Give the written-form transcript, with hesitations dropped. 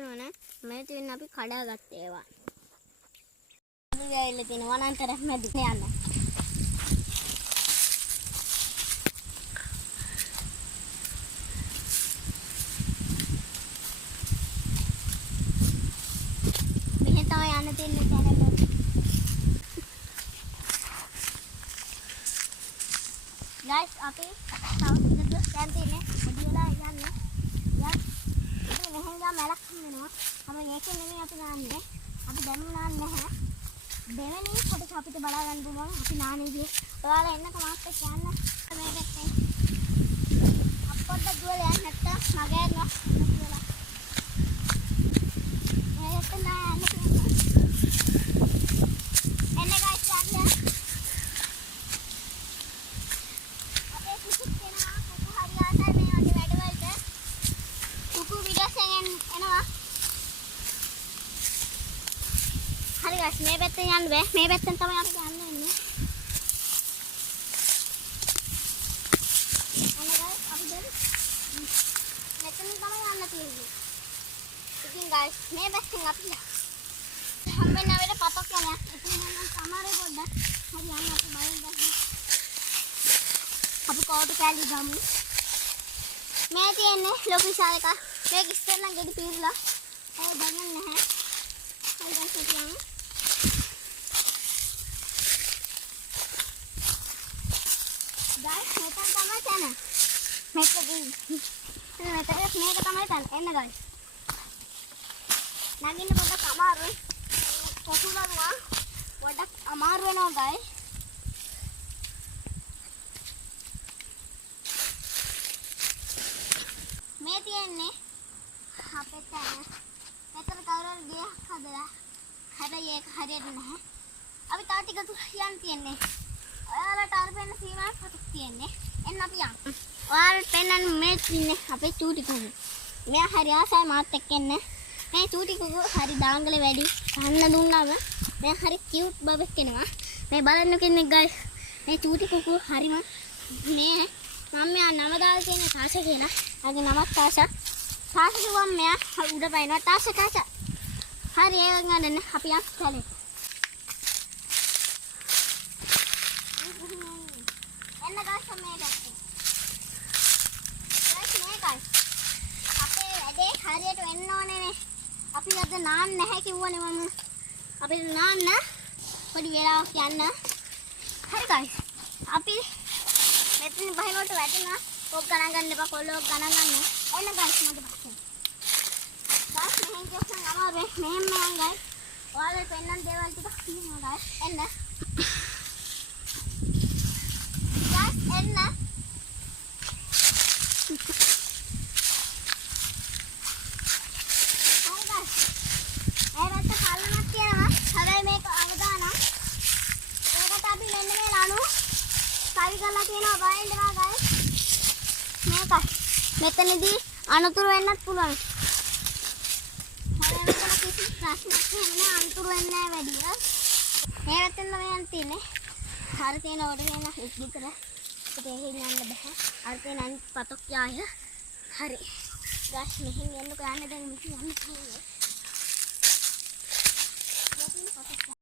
බලන්න මේ තියෙන අපි කඩාගත්ත ඒවා. අපි ගෑවිලා තියෙන වනාන්තරයක් මැද යන්න. මෙහෙ තමයි යන්න තියෙන්නේ තැනට. guys අපි තව ඉඳලා දැන් තියෙන්නේ පොඩි වෙලා යන්න. guys ඉතින් මෙහෙන් ගා මලක් හම්බෙනවා. අපි මේකෙන් නෙමෙයි අපි නාන්නේ. අපි දැනුම් නාන්නේ නැහැ. දෙවෙනි කොටස අපිට බලා ගන්න පුළුවන් අපි නානේදී. ඔයාලා එන්න කමාත් එක්ක යන්න. මේ පැත්තේ. අපොඩ්ඩක් දුවලා යන්න නැත්තම් මගේ යනවා කියලා. මේ පැත්තෙන් නා යන්න තියෙනවා. එන්න guys යන්න. අපේ කුකුත් එනවා. කුකු හරි ආසයි මේ වගේ වැඩවලට. කුකු විඩෝසෙන් එනවා. හරි guys මේ පැත්තෙන් යන්න බෑ. මේ පැත්තෙන් තමයි අපි යන්න ඉන්නේ. අනේ guys අපි දැන් මෙතන තමයි යන්න තියෙන්නේ. ඉතින් guys මේ පැත්තෙන් අපි හම්බෙන්න වෙලේ පතක් යනවා. ඉතින් මම සමහරේ පොඩ්ඩක් හරි යන්න අපි බලන්න. අපි කෝටු කැලි ගමු. මේ තියෙන්නේ ලොකු විශාල එකක්. මේක ඉස්සෙල්ලා ගෙඩි පීරලා. ඒ දැනෙන්නේ නැහැ. හරි guys ඉතින් guys මෙතන තමයි තැන. මේක තමයි තැන. එන්න guys. නගින්න පොඩ්ඩක් අමාරුයි. කොහොමදවා? පොඩ්ඩක් අමාරු වෙනවා guys. මේ තියෙන්නේ අපේ තැන. මෙතන කවුරුහරි ගියක් හදලා. හැබැයි ඒක හරියට නැහැ. අපි තව ටික දුර යන්න තියෙන්නේ. ඔයාලට අර පෙන්න සීමාවක් පතක් තියෙන්නේ. එන්න අපි යමු. ඔයාලට පෙන්නන්න මේ ඉන්නේ අපේ චූටි කුකු. මෙයා හරි ආසයි මාත් එක්ක එන්න. මේ චූටි කුකු හරි දාංගලේ වැඩි. කන්න දුන්නාම මෙයා හරි කියුට් බබෙක් වෙනවා. මේ බලන්න කෙනෙක් guys. මේ චූටි කුකු හරිම මේ මම මෙයා නම දාලා තියෙන තාෂා කියලා. ආගේ නමක් තාෂා. තාෂා කිව්වම මෙයා උඩ පයින්නවා තාෂා. හරි ඒක ගන්න අපි යන්න කලින්. එන්න guys මේ පැත්තේ. guys අපේ වැඩේ හරියට වෙන්න ඕනේ නේ. අපි අද නාන්න නැහැ කිව්වනේ මම. අපිට නාන්න පොඩි වෙලාවක් යන්න. හරි guys. අපි මෙතන බහිනවට වැටෙනවා. ඔක් ගණන් ගන්න එපා කොල්ලෝ ගණන් ගන්න. එන්න guys මගේ පස්සේ. guys මෙහෙන් ගියොත් අමාරුයි. මෙහෙම යන්න guys. ඔයාලා පෙන්නන දේවල් ටික කියනවා guys. එන්න. guys එන්න. කරලා තියෙනවා බලන්න guys. මේකයි. මෙතනදී අනතුරු වෙන්නත් පුළුවන්. හරියට මෙතන කිසි ප්‍රශ්නයක් නැහැ අනතුරු වෙන්නේ නැහැ වැඩි. මේ පැත්තෙන් තමයි යන්න තියෙන්නේ. හර තියෙන කොට වෙන විතර. ඒක යන්න බෑ. අර තියෙන පතක් යාය. හරි. guys මෙහෙන් යන්නකෝ යන්න දැන් මෙතන යන්න තියෙන්නේ.